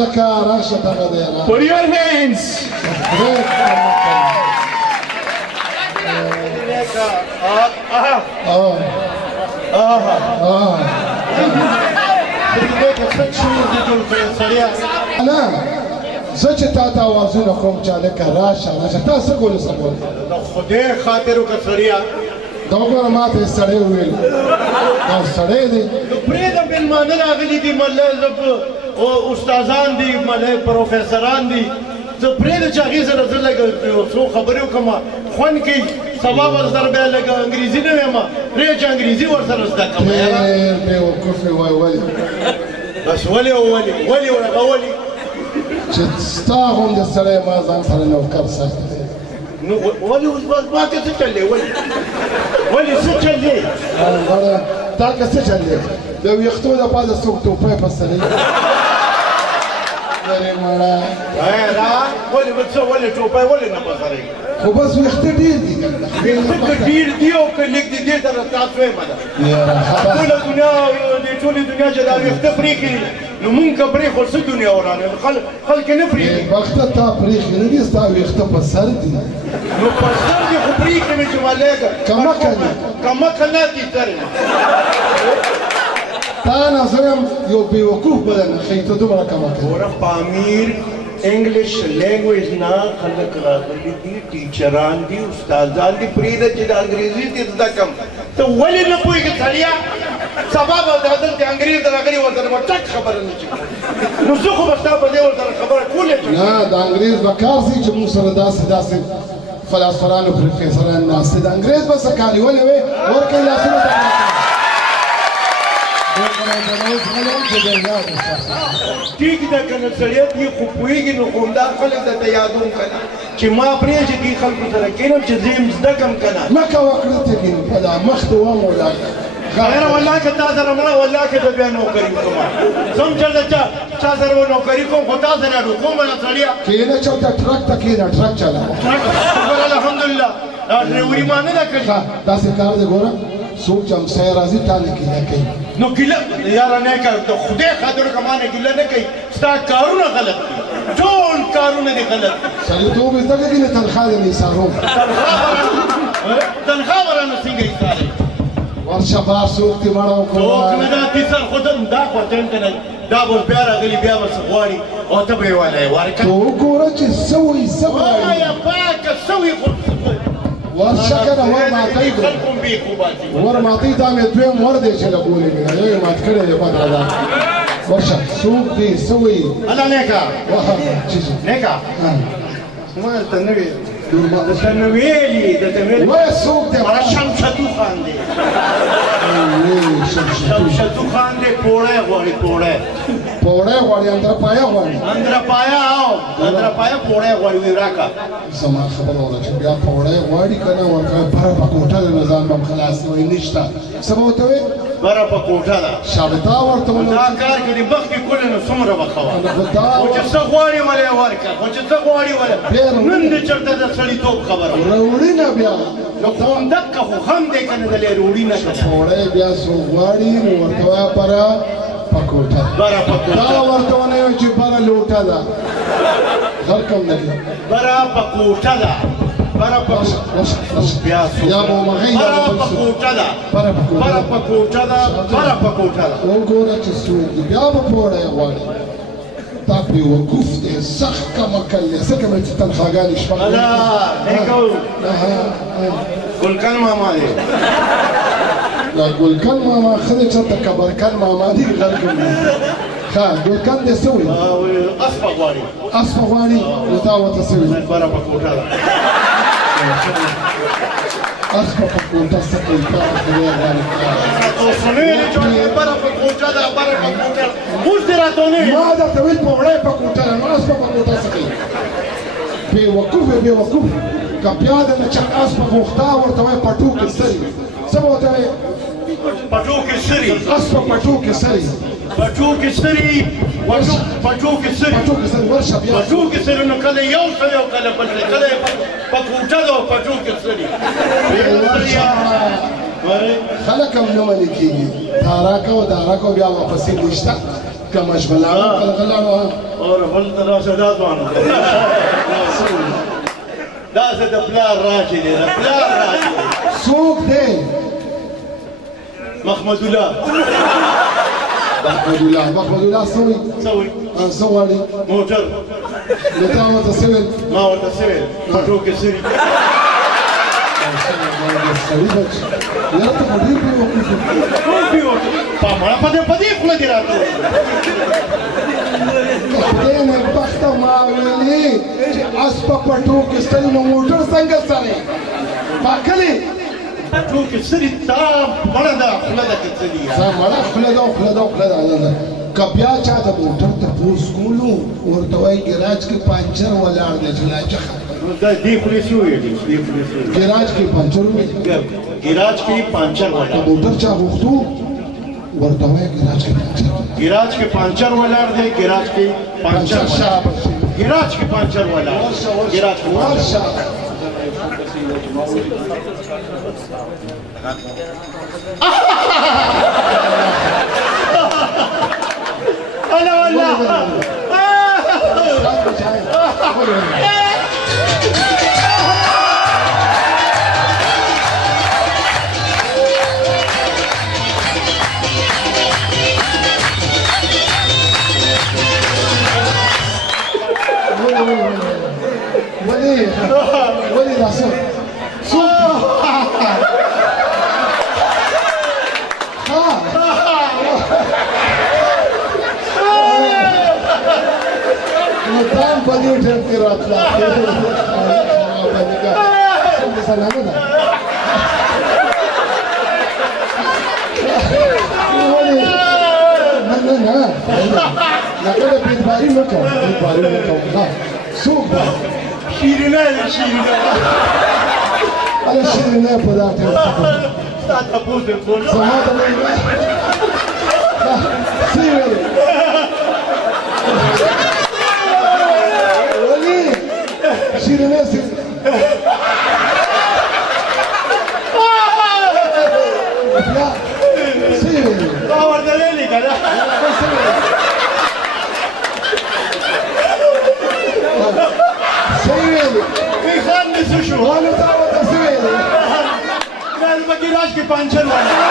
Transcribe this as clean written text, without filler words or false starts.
لکه راشه دغه دی Put your hands. نه زه چې تا ته اوازونه کوم چې هلکه راشه راشه تا څه ګولې څه ګولې د خدای خاطر وکړه سړیه دا وګوره ما ته یې سړی وویل دا سړی دی پرېږده مېلمانه راغلي دي مله استادان دي مله پروفیسران دي زه پرېږده چې هغې سره زه لږ یو څو خبرې وکړم خوند کوي سبا به زه بیا لږ انګریزي نه ویم پرېږده چې انګریزي ورسره زده کړم ډېر بېوقوف یې وایي ولې بس ولې ولې هغه ولې چې ستا غوندې سړی ما ځان سره نوکر ساتي نو ولې اوس بس ما ته څه چل دی ولې څه چل دی تا که څه چل دی د ویښتو دپاره څوک ټوپۍ په سرې لرې مړه ولې به څه ولې ټوپۍ ولې نه په سرې خو بس ویښته ډېر دي ویښته که ډېر دي او که لږ دي دې سره تاسو ویمه ده ټوله دنیا د ټولې دنیا چې دا ویښته پرېښي نو مونږ که پرېښو څه دنیا ورانه خلک یې نه پرېښي وخته تا پرېښي نه دي ستا ویښته په سر دي نو په سر دې خو پرېښي مې چې ملګه کمکه دي کمکه نه دي سر تا نه زه یم یو بېوقوف بدن ښیي ته دومره کمکه ګوره پامیر انګلیش لینګویج نه خلک راغلي دي ټیچران دي استادان دي پرېږده چې د انګریزي دې زده کړم ته ولې نه پوهېږې سړیه سبا به دا دلته انګریز راغلي ورسره به ټک خبره نه شي نو زه خو به ستا په دې ورسره خبره کولی شم نه د انګریز به کار سي چې موږ سره داسې فلسفران او پروفیسران ناست دي د انګریز به څه کار ولې وې ورکوي لاسونه ته ټیک ده که نه سړی دې خو پوهېږي نو خو همدا خلک درته یادوم که نه چې ما پرېږدې دې خلکو سره کښېنم چې زه یم زده کړم که نه مه کوه کړه ته دې په دا مخ ته وم ولاړ خیره والله که تا سره مړه والله که زه بیا نوکري وکړم زه هم چېرته چا سره به نوکري کوم خو تا سره ډوکوم به نه سړیه کښېنه چېرته ټرک ته کښېنه ټرک چلوه شکر الحمدلله دا ډریوري ما نه ده کړې داسې کار دی ګوره څوک چې همسایه راځي تا نه ګیله کوي نو ګیله یاره نه کوي د خدای خاطر که ما نه ګیله نه کوي ستا کارونه غلط دي ټول کارونه دي غلط دي سړیتوب یې زده کړي نه تنخوا دې نه ایساروم تنخوا به رانه څنګه ایسارې ورشه بار څوک دې مړه څوک نه دا تیسر خو دا خو ته که نه دا به اوس بیا راغلي بیا به څه غواړي او ته به یې والی ورکړه ته وګوره چې څه وایي څه غواړي وایه پاکه څه وایي خو ورشه که نه ور ماتی خلکو هم بېخوباتي ور ماتی دا مې دویم ور دی چې لګولې مې یو یې مات کړی دی بده ده ورشه څوک دی څه وایي الله نیکه نیکه ما درته نه ویل درته نه ویلي درته ویلي وایه څوک دی مړه شمشدو خان دی شمشدو خان دی پوړی غواړي پوړی پوړی غواړي اندرپایه غواړي اندرپایه اندرپایه پوړی غواړي وی راکړه زما خبره وکړه چې بیا پوړی غواړي که نه ورکوه بره په کوټه د نظام به هم خلاص وایي نشته څه به ورته وایي بره په کوټه ده شابتا ورته دا کار که دې مخکې کړی نو څومره به ښه وه خو چې څه غواړي ولې یې ورکړه خو چې څه غواړي ولې نن دې چېرته د سړیتوب خبره راوړینه بیا نو خو همدقه خو هم دی که نه دلې روړینه پوړی بیا څوک غواړي نو ورته وایه بره په کوټه بره په کوټه دا ورته ونه وایي چې بره لوټه ده غر کم نه کوي بره په کوټه ده بره په بیا یا به ومغی بره په کوټه ده بره په کوټه ده بره په کوټه ده وګوره چې څوک دي بیا به پوړی غواړي دا بېوقوف دی سخت کمکل دی ځکه مې چې تنخواګانې شپږ ګلکن ماما دی دا ګلکن ماما ښه دی چېرته کبرکن ماما دی غر کوم دی ښه ګلکن دی څه وایي اسپه غواړي اسپه غواړي نو دا ورته څه وایي بره په کوټه ده اسپه په کوټه څه کوي تا خدای غواړي اوس نه ویلې چې بره په کوټه ده بره په کوټه ده اوس دې راته ونه ویل ما درته ویل پوړی په کوټه ده نو اسپه په کوټه څه کوي بېوقوف یې بېوقوف که بیا د نه چا اسپه غوښتا ورته وایي پټو کې سري څه به ورته وایي پټو کې سري اسپه پټو کې سري پټو کې سري پټو کې سري پټو کې سري ورشه بیا پټو کې سري نو کله یو سړی او کله بل سړی کله په کوټه ده او پټو کې سري خلک هم نه منې کېږي دا راکه او دا راکه بیا واپسې نشته کمش بلا غلاړو اور بل طرف سے دا ځوانو دا څه د پلار راشي دی د پلار راشي څوک دی محمد الله محمد الله سوي سوي څه غواړي موټر نو تا ورته څه ویل ما ورته څه ویل پټو کې سری سړي بچ یاره ته په ډېر بېوقوف یې. پامړه پدې خوله دې راته خدای نېکبخته ما ویلې چې اس په پټو کې ستړي نو موټر څنګه سره پاکلې پټو کې سری تا مړه ده خوله ده کې څه دي زه مړه خوله ده که بیا چا د موټر تپوس کولو ورته وایي ګراج کې پنچر ولاړ دی چې لاجه دا دې خولې څه ویلې دې خولې څه ویلې ګراج کې پنچر وي ګراج کې پنچر د ولاړ موټر چا غوښتو ورته وایي ګراج کې پنچر ګراج کې پنچر ولاړ دی ګراج کې پنچر شابه ګراج کې پنچر ولاړ ګراج کې ورشه انا والله ولي راسه نظام بدی ټیم کې راتلا سلام ده نه لکه پیدباری وکړه څوک ده شیرینه هله شیرینه په دا ټیم ستا تپوس دې کول زما ته نه څه ویل ولي شیرینه بیا څه ویل ما ورته ویلې که نه څه ویل وی خان دې څه شو والو تا ورته څه ویل دا په ګراج کې پنچر ولاړ